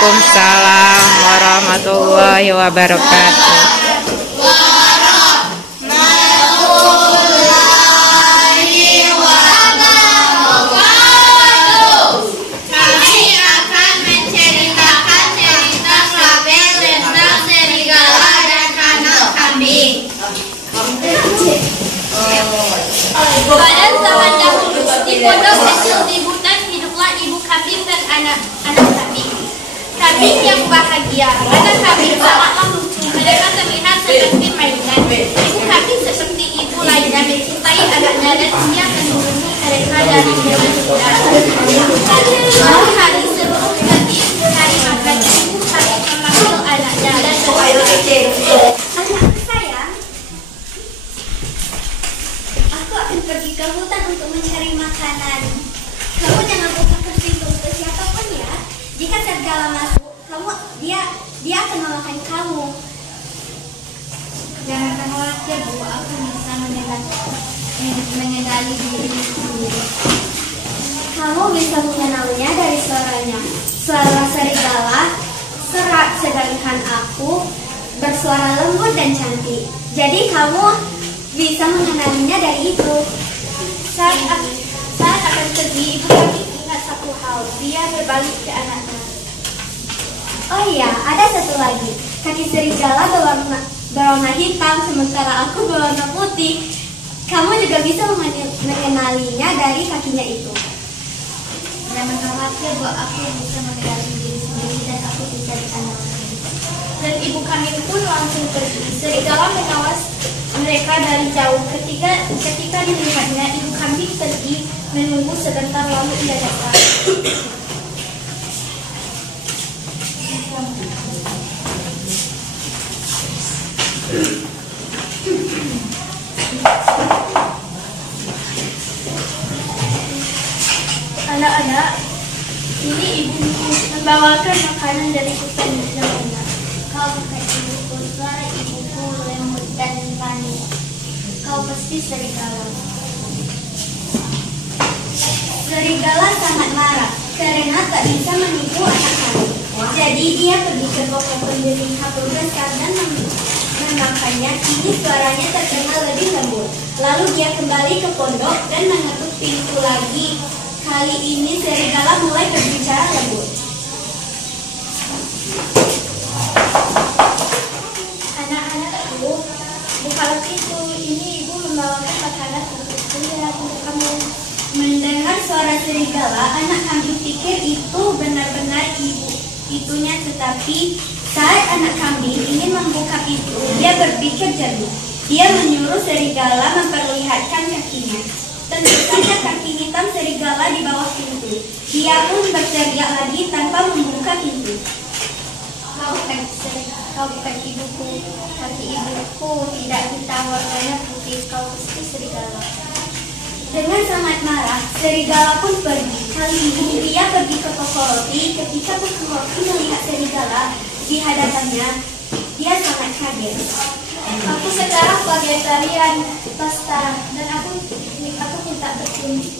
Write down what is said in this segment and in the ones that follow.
Waalaikumsalam warahmatullahi wabarakatuh. Pada zaman dahulu, di pondok kecil di hutan hiduplah ibu kambing dan anak-anak kambing. Kambing yang bahagia, anak kambing sangatlah lucu. Mereka terlihat seperti mainan. Ibu kambing seperti ibu lainnya mencintai anaknya dan ia melindungi mereka dari kesulitan. Suatu hari sebelum pergi mencari makan, ibu kambing memanggil anaknya dan berkata, "Anakku sayang, aku akan pergi ke hutan untuk mencari makanan. Kamu jangan buka pintu untuk siapapun ya. Jika serigala masuk, dia akan memakan kamu. Jangan khawatir, Bu. Aku bisa mengendali diri sendiri. Kamu bisa mengenalnya dari suaranya. Suara serigala serak, sedangkan aku bersuara lembut dan cantik. Jadi kamu bisa mengenalinya dari itu. Saat akan pergi, ibu kami ingat satu hal. Dia berbalik ke anaknya. Oh iya, ada satu lagi. Kaki serigala berwarna hitam, sementara aku berwarna putih. Kamu juga bisa mengenalinya dari kakinya itu. Jangan khawatir, Bu. Aku bisa mengenali diri sendiri dan aku bisa dikenali. Dan ibu kami pun langsung pergi. Serigala mengawas mereka dari jauh. Ketika dilihatnya, ibu kambing pergi menunggu sebentar lalu ia datang. Anak-anak, ini ibuku membawakan makanan dari hutan yang enak. Kau bukan ibuku, suara ibuku lembut dan manis. Kau pasti serigala. Serigala sangat marah karena tak bisa menipu anak kami. Jadi dia pergi ke pokok berduri hapur besar dan memakannya. Kini suaranya terdengar lebih lembut. Lalu dia kembali ke pondok dan mengetuk pintu lagi. Kali ini serigala mulai berbicara lembut. Anak-anakku, bukalah pintu. Ini ibu membawakan makanan untuk kamu. Mendengar suara serigala, anak kambing pikir itu benar-benar itunya, tetapi saat anak kambing ingin membuka pintu, dia berpikir jernih. Dia menyuruh serigala memperlihatkan kakinya. Tentu saja kaki hitam serigala di bawah pintu. Dia pun berteriak lagi tanpa membuka pintu. Kau bukan ibuku, kaki ibuku tidak hitam, warnanya putih. Kau pasti serigala. Dengan sangat marah, serigala pun pergi. Kali ini dia pergi ke toko roti. Ketika tukang roti melihat serigala di hadapannya, dia sangat kaget. Aku sekarang vegetarian pasta dan aku minta berkunjung.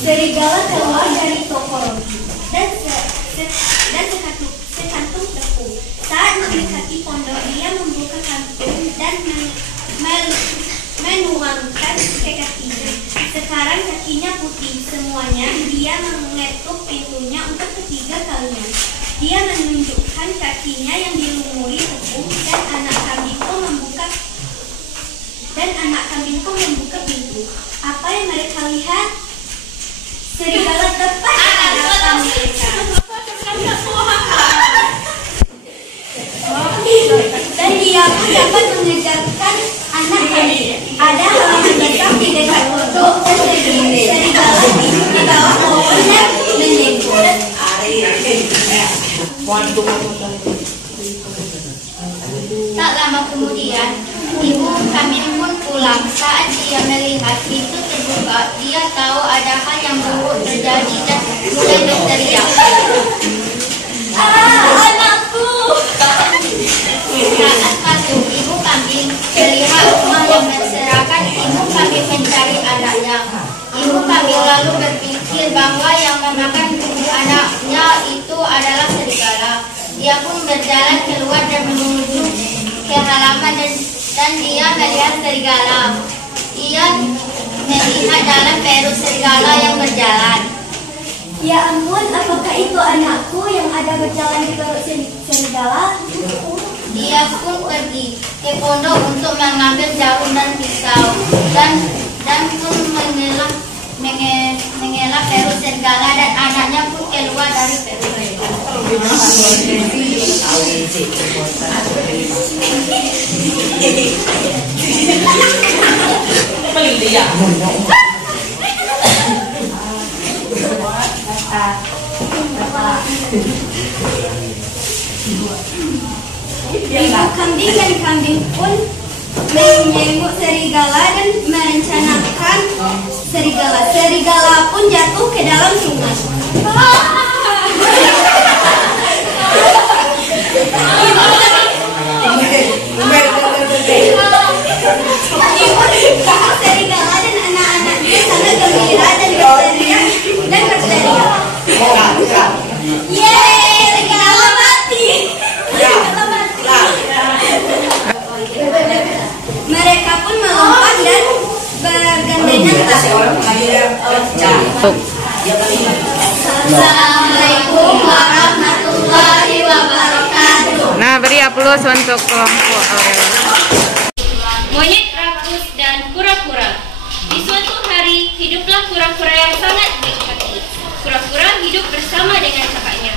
Serigala keluar dari toko roti dan sekantung tepung. Saat mendekati pondok, dia membuka kantung dan menuangkan ke kakinya. Sekarang kakinya putih semuanya. Dia mengetuk pintunya untuk ketiga kalinya. Dia menunjukkan kakinya yang dilumuri tepung dan anak kambing pun membuka pintu. Apa yang mereka lihat? Serigala tepat di hadapan mereka. Dan dia pun dapat mengejarkan anak kambing. Ada halaman besar di dekat pondok dan serigala duduk di bawah pohon dan menjengkel. Tak lama kemudian, ibu kambing pun pulang. Saat dia melihat pintu terbuka, dia tahu ada hal yang buruk terjadi dan mulai berteriak. Anakku! Saat masuk, ibu kambing melihat rumah yang berserakan. Ibu kambing mencari anaknya. Ibu kambing lalu berpikir bahwa yang memakan tubuh Ia pun berjalan keluar dan menuju ke halaman dan dia melihat serigala. Ia melihat dalam perut serigala yang berjalan. Ya ampun, apakah itu anakku yang ada berjalan di perut serigala? Dia pun pergi ke pondok untuk mengambil jarum dan pisau dan pun mengelak perut serigala dan anaknya pun keluar dari perut serigala. Ibu kambing dan kambing pun menyenguk serigala dan merencanakan serigala. Serigala pun jatuh ke dalam sungai. Ibu serigala dan anak-anaknya sangat gembira dan berteriak. Yeay, serigala mati. Mereka pun melompat dan bergandengan tangan. Assalamualaikum warahmatullahi wabarakatuh. Nah, beri aplaus untuk kelompok Aurel. Monyet rakus dan kura-kura. Di suatu hari, hiduplah kura-kura yang sangat baik hati. Kura-kura hidup bersama dengan kakaknya.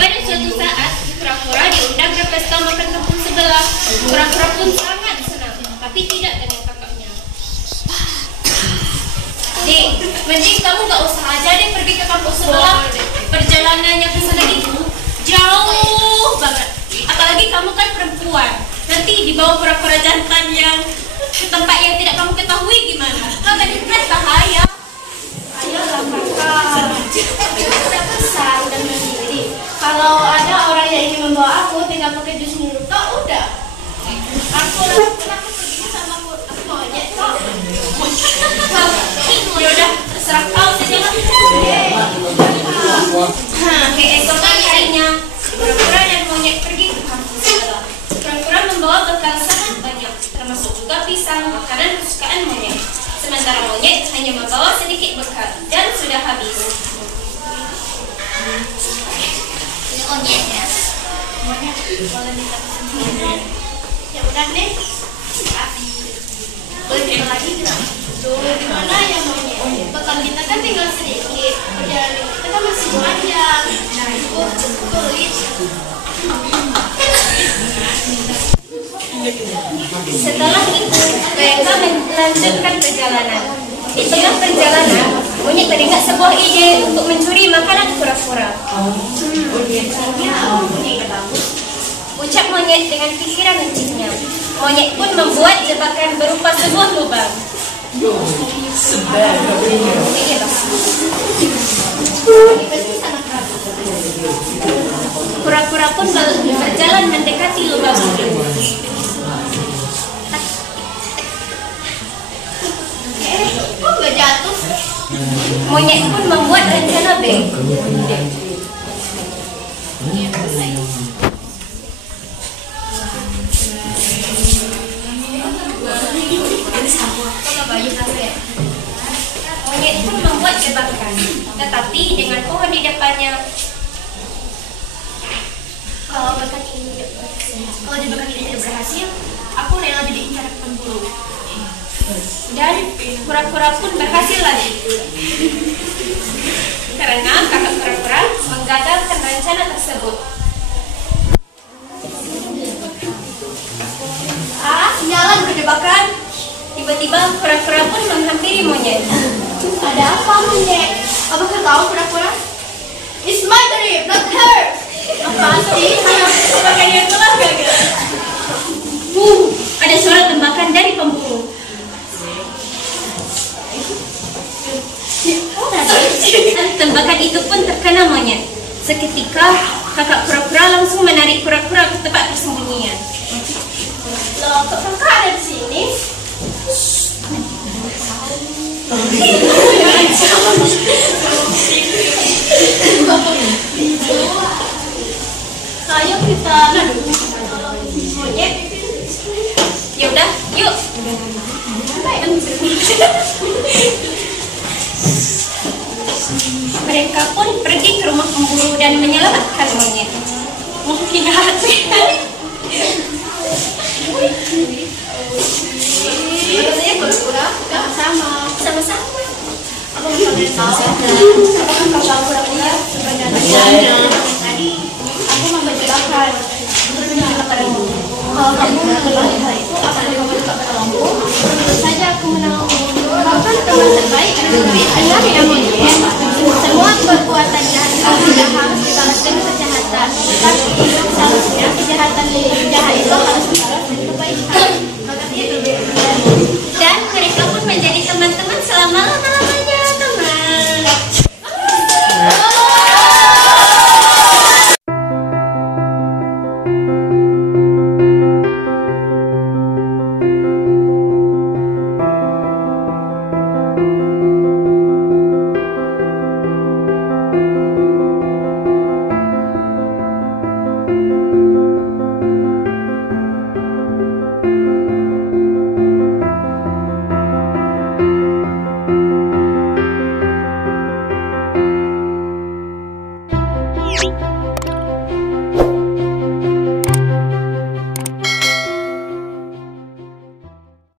Pada suatu saat, kura-kura diundang berpesta makan kampung sebelah. Kura-kura pun sangat senang, tapi tidak dengan kakaknya. Dek, mending kamu gak usah aja deh pergi ke kampung sebelah. Perjalanannya ke sana itu jauh banget. Apalagi kamu kan perempuan. Nanti dibawa kura-kura jantan yang ke tempat yang tidak kamu ketahui gimana? Kan tadi kan bahaya. Ayolah kakak, udah besar, udah mandiri. Kalau ada orang yang ingin membawa aku, tinggal pakai jus muka, udah. Aku pernah pergi sama monyet kok. Ya udah, terserah kau saja lah. Keesokan harinya, kura-kura dan monyet pergi ke kampung sebelah. Kura-kura membawa bekal sangat banyak, termasuk juga pisang, makanan kesukaan monyet. Sementara monyet hanya membawa sedikit bekal dan sudah habis. Ini monyet ya? Monyet, boleh minta pesan. Ya udah deh. Boleh lagi tidak? Tuh, di mana ya monyet? Bekal kita kan tinggal sedikit. Perjalanan kita kan masih panjang. Nah, itu sulit. Setelah itu, mereka melanjutkan perjalanan. Di tengah perjalanan, monyet teringat sebuah ide untuk mencuri makanan kura-kura. Ucap monyet dengan pikiran liciknya. Monyet pun membuat jebakan berupa sebuah lubang. Kura-kura pun berjalan mendekati lubang itu. Kok gak jatuh? Monyet pun membuat rencana B. Monyet pun membuat jebakan, tetapi dengan pohon di depannya. Kalau jebakan ini tidak berhasil, aku rela jadi incaran pemburu. Dan kura-kura pun berhasil lagi. Karena kakak kura-kura menggagalkan rencana tersebut. Sinyalan berjebakan. Tiba-tiba kura-kura pun menghampiri monyet. Ada apa monyet? Apakah tahu kura-kura? It's my dream, not hers. Apaan sih? Apakah yang telah gagal? Ada suara tembakan dari pemburu. Tembakan itu pun terkena monyet. Seketika kakak kura-kura langsung menarik kura-kura ke tempat persembunyian. Loh, kok kakak ada di sini? Ayo kita monyet. Ya udah, yuk. Mereka pun pergi ke rumah pemburu dan menyelamatkan monyet. Mungkin hati. Katanya kura-kura sama-sama. Sama-sama. Aku bisa tahu. Kakak kura-kura sebenarnya tadi aku memperjelaskan. Kalau kamu mengenal hal itu, apalagi kamu juga berlaku, tentu saja aku menolongmu. Kau kan teman terbaik dari ayah yang monyet. Semua perbuatan jahat tidak harus dibalas dengan kejahatan, tapi seharusnya kejahatan